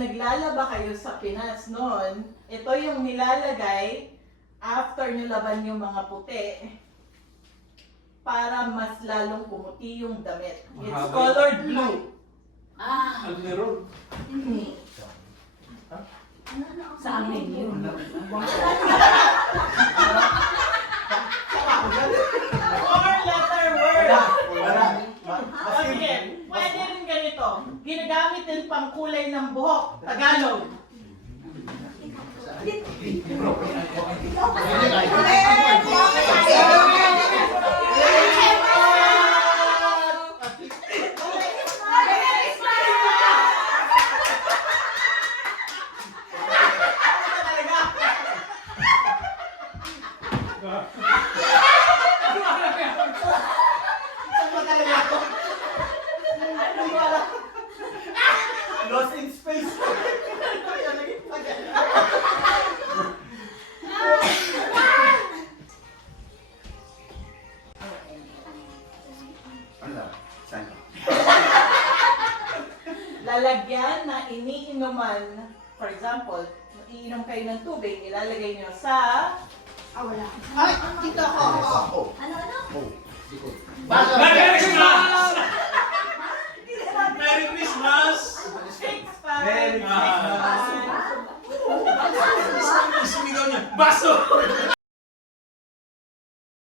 naglalaba kayo sa Pinas noon, ito yung nilalagay after nyo laban yung mga puti para mas lalong pumuti yung damit. It's Mahaba. colored blue. Ah, Ang meron. hindi. Sa amin yun. Four-letter word. Wala. O sige, pwede rin ganito. Ginagamit din pang kulay ng buhok. Tagalog. Lost in space. Ano? Sana. Lalagyan na iniinuman, for example, iinom kayo ng tubig, ilalagay nyo sa Wala. Ay, dito ako. Oh. Ano? Oh. Likod. Merry Christmas! Merry Christmas! six five. Merry Christmas. Sumigaw niya, baso!